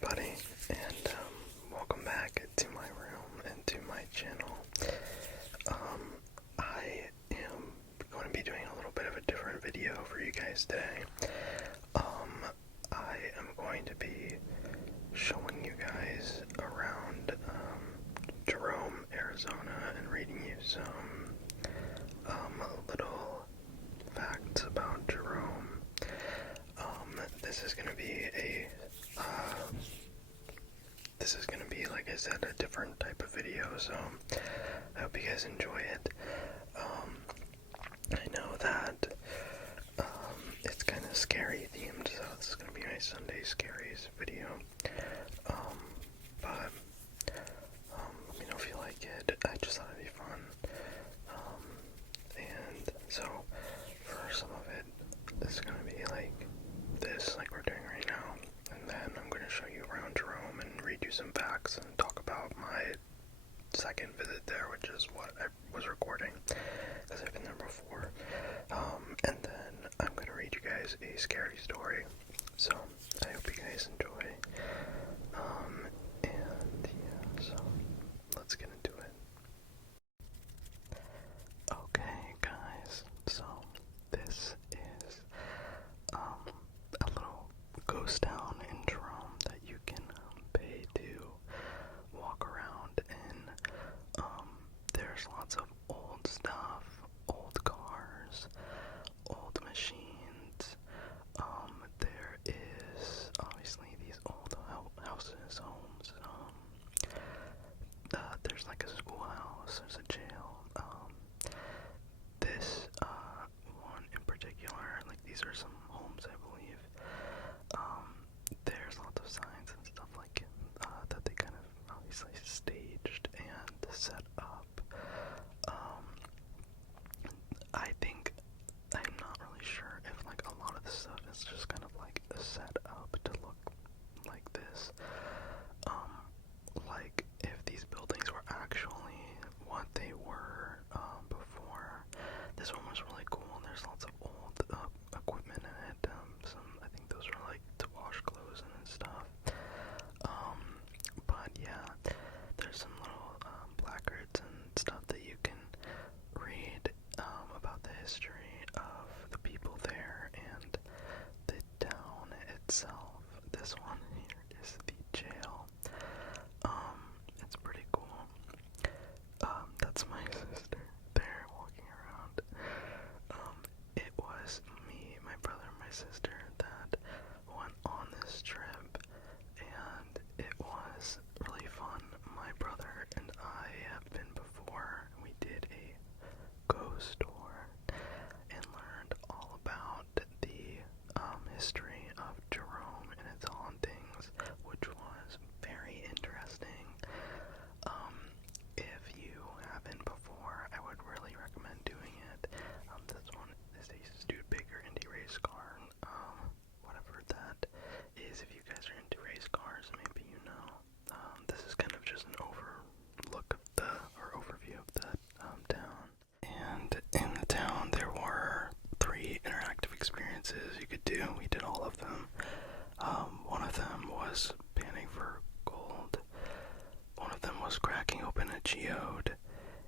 everybody, and welcome back to my room and to my channel. I am going to be doing a little bit of a different video for you guys today. I am going to be showing you guys around Jerome, Arizona, and reading you some little facts about Jerome. This is going to be like I said, a different type of video, so I hope you guys enjoy it. I know that it's kind of scary themed, so this is going to be my Sunday Scaries video. But let me know if you like it. I just thought it'd be fun. And so for some of it, it's going to be like this, like we're doing right now. And then I'm going to show you around Jerome and read you some facts and talk about my second visit there, which is what I was recording, because I've been there before. And then I'm going to read you guys a scary story. So I hope you guys enjoy. And yeah, so let's get into it. Okay, guys, so this is a little ghost town in Jerome that you can pay to walk around in. There's lots of old stuff, old cars, old machines. There is obviously these old houses, homes. There's like a schoolhouse, there's a jail. This one in particular, like these are some homes, I believe. There's lots of signs and stuff like that they kind of obviously staged and set up. I think, I'm not really sure if like a lot of the stuff is just kind of like set up to look like this. Like if these buildings were actually what they were before. This one was really cool. There's lots of old equipment in it. I think those were like to wash clothes and stuff. But yeah, there's some little placards and stuff that you can read about the history of the people there and the town itself. This one here is the jail. It's pretty cool. That's my sister there walking around. It was me, my brother, and my sister that went on this trip, and it was really fun. My brother and I have been before. We did a ghost tour and learned all about the history of Jerome and its hauntings, which was very interesting. If you haven't before, I would really recommend doing it. This one is a Studebaker Indy race car. Whatever that is, if you guys are into race cars, maybe you know. This is kind of just an overview of the town. And in the town, there were 3 interactive experiences you could do. We did all of them. One of them was panning for gold. One of them was cracking open a geode.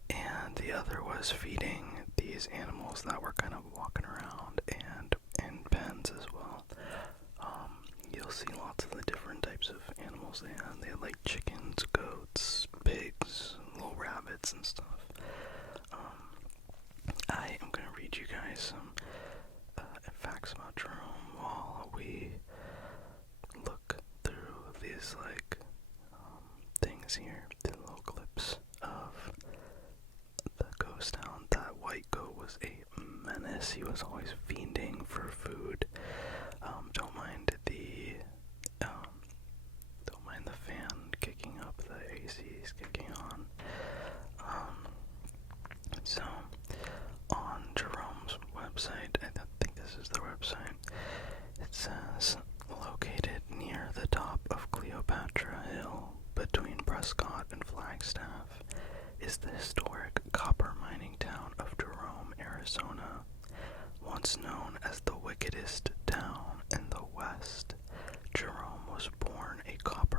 And the other was feeding these animals that were kind of walking around and in pens as well. You'll see lots of the different types of animals they had. They had like chickens, goats, pigs, little rabbits and stuff. I am going to read you guys some facts about Jerome while we look through these like things here, the little clips of the ghost town. That white goat was a menace. He was always fiending for food. Don't mind the fan kicking up, the AC is kicking on. So on Jerome's website, I think this is the website, it says, located near the top of Cleopatra Hill between Prescott and Flagstaff is the historic copper mining town of Jerome, Arizona. Once known as the wickedest town in the West, Jerome was born a copper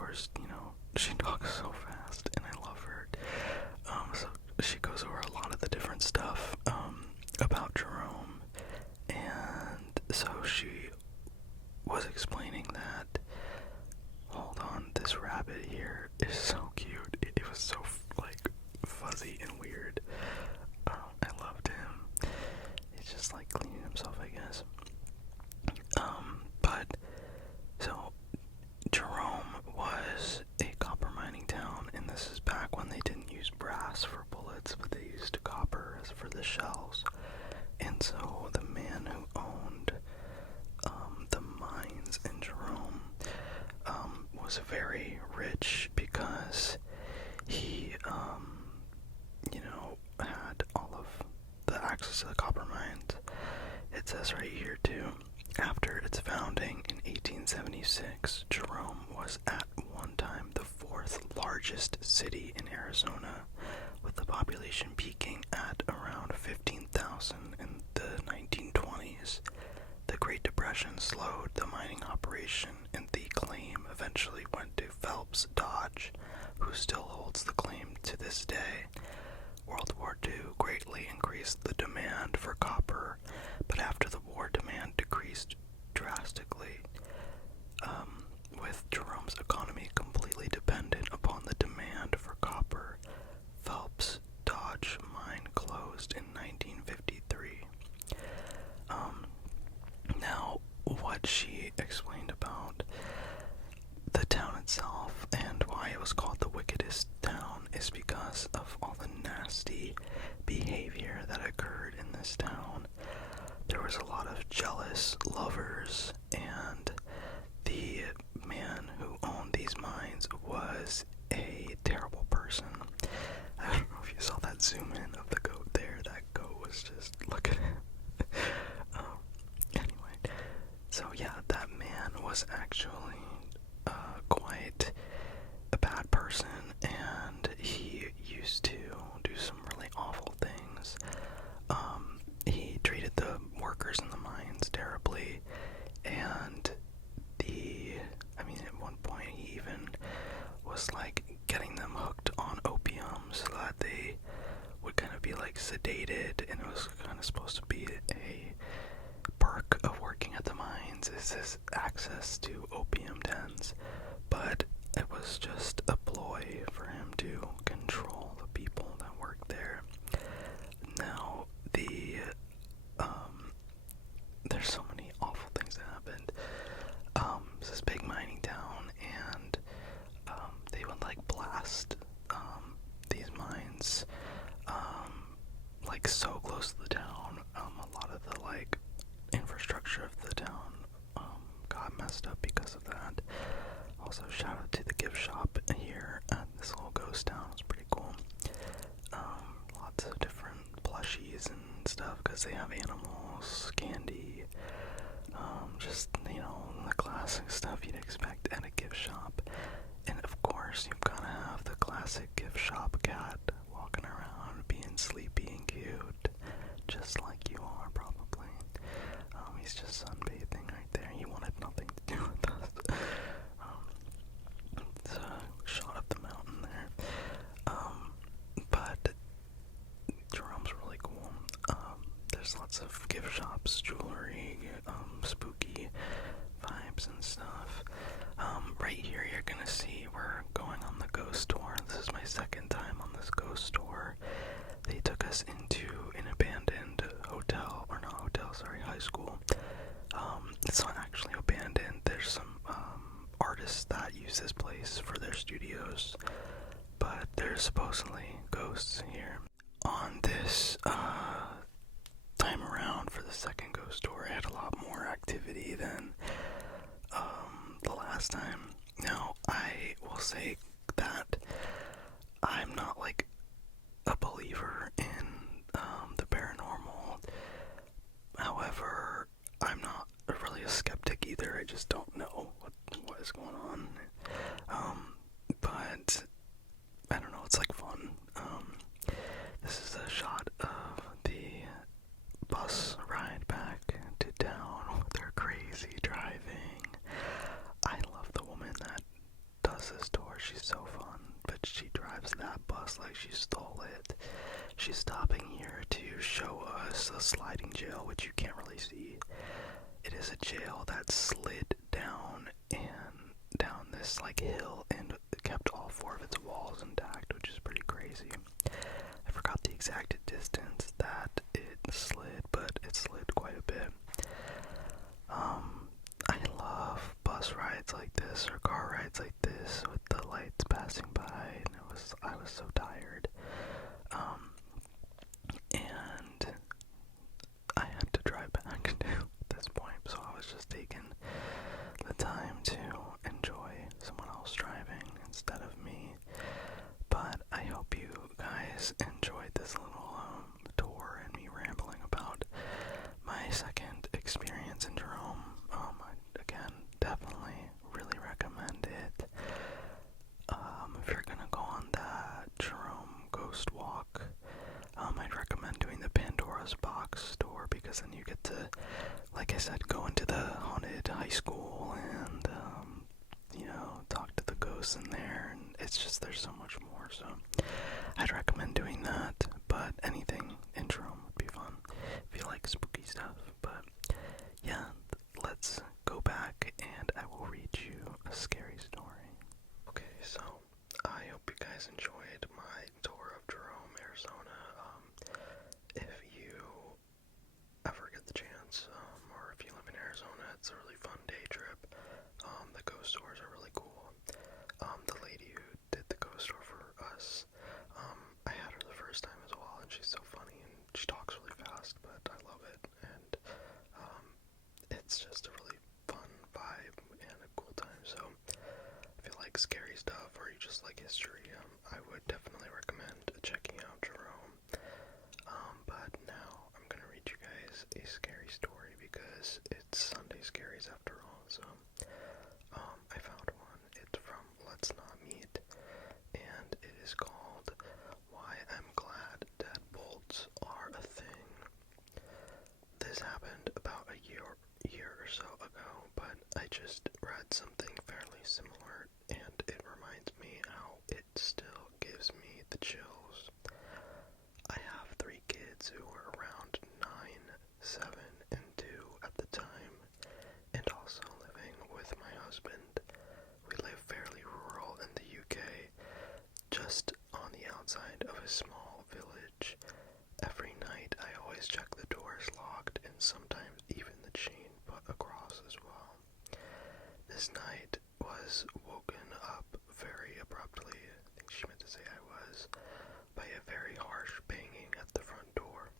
tours, she talks so fast, and I love her. So she goes over a lot of the different stuff about Jerome, and so she was explaining that, hold on, this rabbit here is so cute. It was so, like, fuzzy and weird. I loved him. He's just, like, cleaning himself, I guess. But, so, Jerome was a copper mining town, and this is back when they didn't use brass for bullets, but they used copper as for the shells. And so, the man who owned the mines in Jerome was very rich because he, had all of the access to the copper mines. It says right here too, after its founding in 1876, Jerome was at one time the fourth largest city in Arizona, with the population peaking at around 15,000 in the 1920s. The Great Depression slowed the mining operation, and the claim eventually went to Phelps Dodge, who still holds the claim to this day. World War II greatly increased the demand for copper, but after the war, demand decreased drastically, with Jerome's economy completely dependent upon the demand for copper. Phelps Dodge mine closed in 1953. Now, what she explained about the town itself and why it was called the wickedest town is because of all the nasty behavior that occurred in this town. There was a lot of jealous lovers, and the man who owned these mines was a terrible person. I don't know if you saw that zoom in of the goat there. That goat was just, look at him. Anyway, so yeah, that man was actually quite a bad person, and he used to do some really awful things. He treated the workers in the mines terribly, and at one point he even was like getting them hooked on opium so that they would kind of be like sedated, and it was kind of supposed to be a perk of working at the mines is this access to opium dens, but it was just a ploy for him to control the people that worked there. Now, there's so many awful things that happened. It's this big mining town, and they would like blast these mines like so close to the town. A lot of the like infrastructure of the town got messed up because of that. Also, shout out to the gift shop here at this little ghost town. It's pretty cool. Lots of different plushies and stuff because they have animals, candy, just, the classic stuff you'd expect at a gift shop. And of course, you've got to have the classic gift shop cat walking around being sleepy and cute, just like you are probably. He's just sunbathing right there. He wanted nothing to do with us. It's a shot of the mountain there. But Jerome's really cool. There's lots of gift shops, jewelry, spooky vibes and stuff. Right here you're gonna see we're going on the ghost tour. This is my second time on this ghost tour. They took us into an abandoned hotel, or not hotel, sorry, high school. It's not actually abandoned. There's some artists that use this place for their studios, but there's supposedly ghosts here. On this time around for the second ghost tour, I had a lot more activity than the last time. Now, I will say that I'm not like a believer in the paranormal. However, I'm not really a skeptic either. I just don't know what is going on. But I don't know, it's like fun. This is a shot of the bus ride back to town with their crazy driving. I love the woman that does she's so fun, but she drives that bus like she stole it. She's stopping here to show us a sliding jail, which you can't really see. It is a jail that slid down this like hill and kept all 4 of its walls intact, which is pretty crazy. I forgot the exact distance that it slid, but it slid quite a bit. I love bus rides like this or car rides like this with the lights passing by, and I was so tired. And I had to drive back to this point, so I was just taking the time to enjoy someone else driving instead of me. But I hope you guys enjoyed this little tour and me rambling about my second experience in Jerome. Again, definitely really recommend it. If you're gonna go on that Jerome Ghost Walk, I'd recommend doing the Pandora's Box tour, because then you get to, like I said, go into the haunted high school and, talk to the ghosts in there, and it's just, there's so much more, so I'd recommend doing that, but anything in Jerome would be fun if you like spooky stuff. But yeah, let's go back and I will read you a scary story. Okay, so I hope you guys enjoyed my tour of Jerome, Arizona. If you ever get the chance, or if you live in Arizona, it's a really fun day trip. The ghost tours are really cool. The lady who did the ghost tour for us, I had her the first time as well, and she's so funny, and she talks really fast, but I love it, and it's just a really fun vibe and a cool time. So if you like scary stuff or you just like history, I would definitely recommend checking out Jerome. But now I'm gonna read you guys a scary story because it's Sunday Scaries after all. So I found one. It's from Let's Not Meet, and it is called Why I'm Glad Deadbolts Are a Thing. This happened about a year or so ago, but I just read something fairly similar, and it reminds me how it still gives me the chills. I have 3 kids who were around 9, 7, and 2 at the time, and also living with my husband. We live fairly rural in the UK, just on the outside of a small village. Every night I always check the doors locked, and sometimes even the chain put across as well. This night was woken up very abruptly, I think she meant to say I was, by a very harsh banging at the front door.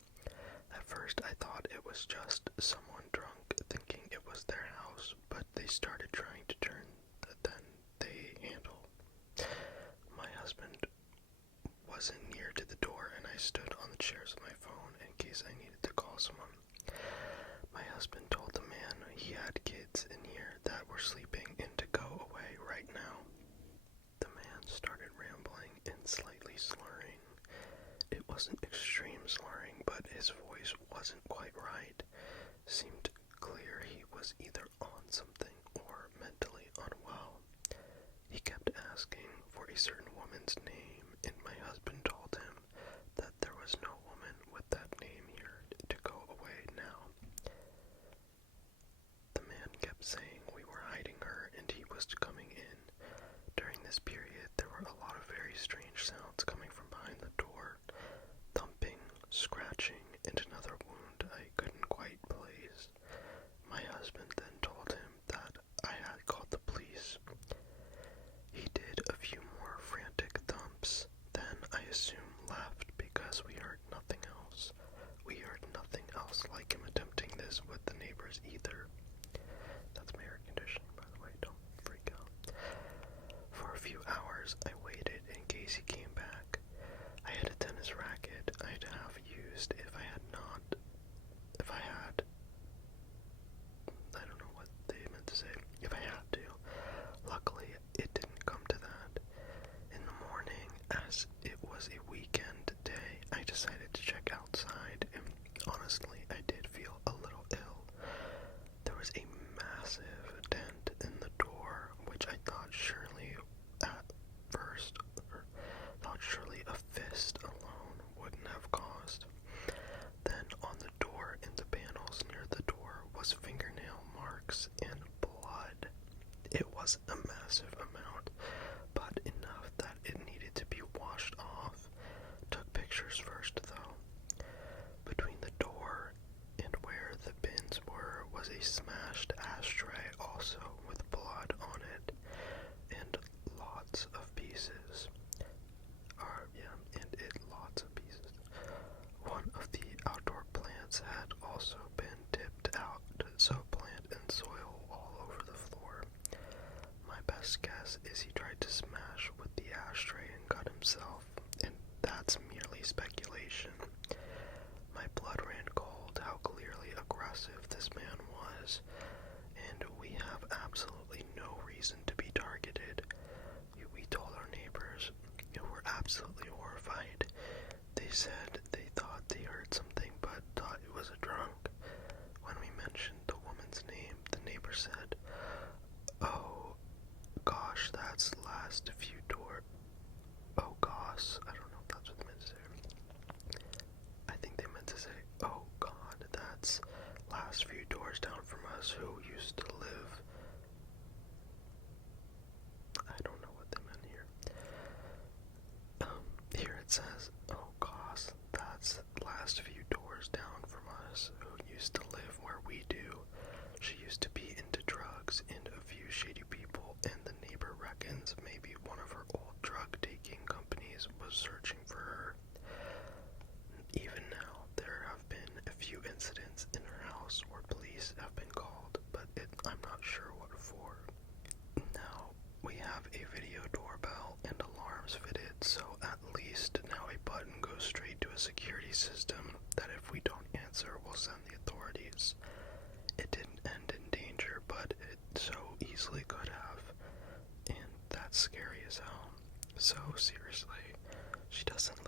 At first I thought it was just someone drunk thinking it was their house, but they started trying to turn the handle. My husband wasn't near to the door, and I stood on the chairs with my phone in case I needed to call someone. My husband told the man he had kids in here that were sleeping and to go away right now. The man started rambling and slightly slurring. It wasn't extreme slurring, but his voice wasn't quite right. Seemed clear he was either on something or mentally unwell. He kept asking for a certain woman's name, and my husband told him that there was no woman with that name here to go away now. The man kept saying we were hiding her and he was coming in. During this period, there were a lot of very strange sounds coming from behind the door. Thumping, scratching, and another wound I couldn't quite place. My husband then told him that I had called the police. He did a few more frantic thumps, then I assume left because we heard nothing else. We heard nothing else like him attempting this with the neighbors either. That's my air conditioning, by the way, don't freak out. For a few hours, I waited in case he came back. I had a tennis racket I'd have used if I don't know what they meant to say, if I had to. Luckily, it didn't come to that. In the morning, as it was a weekend day, I decided to check outside, and honestly, I did feel a little ill. There was a massive dent in the door, which I thought surely says is he tried to smash with the ashtray and cut himself, and that's merely speculation. My blood ran cold how clearly aggressive this man was, and we have absolutely no reason to be targeted. We told our neighbors, who were absolutely horrified. They said they thought they heard something but thought it was a drunk. When we mentioned the woman's name, the neighbor said, "Oh, gosh, that's last few door." Oh, gosh, I don't know if that's what they meant to say. I think they meant to say, "Oh, God, that's last few doors down from us who used to live." I don't know what they meant here. Here it says, "Oh, gosh, that's last few doors down from us who used to live where we do. She used to be into drugs and a few shady people, and the neighbor reckons maybe one of her old drug-taking companies was searching for her. Even now, there have been a few incidents in her house where police have been called, but I'm not sure what for. Now, we have a video doorbell and alarms fitted, so at least now a button goes straight to a security system that if we don't answer will send the authorities. It didn't end in danger, but it so easily could have, and that's scary as hell." So seriously, she doesn't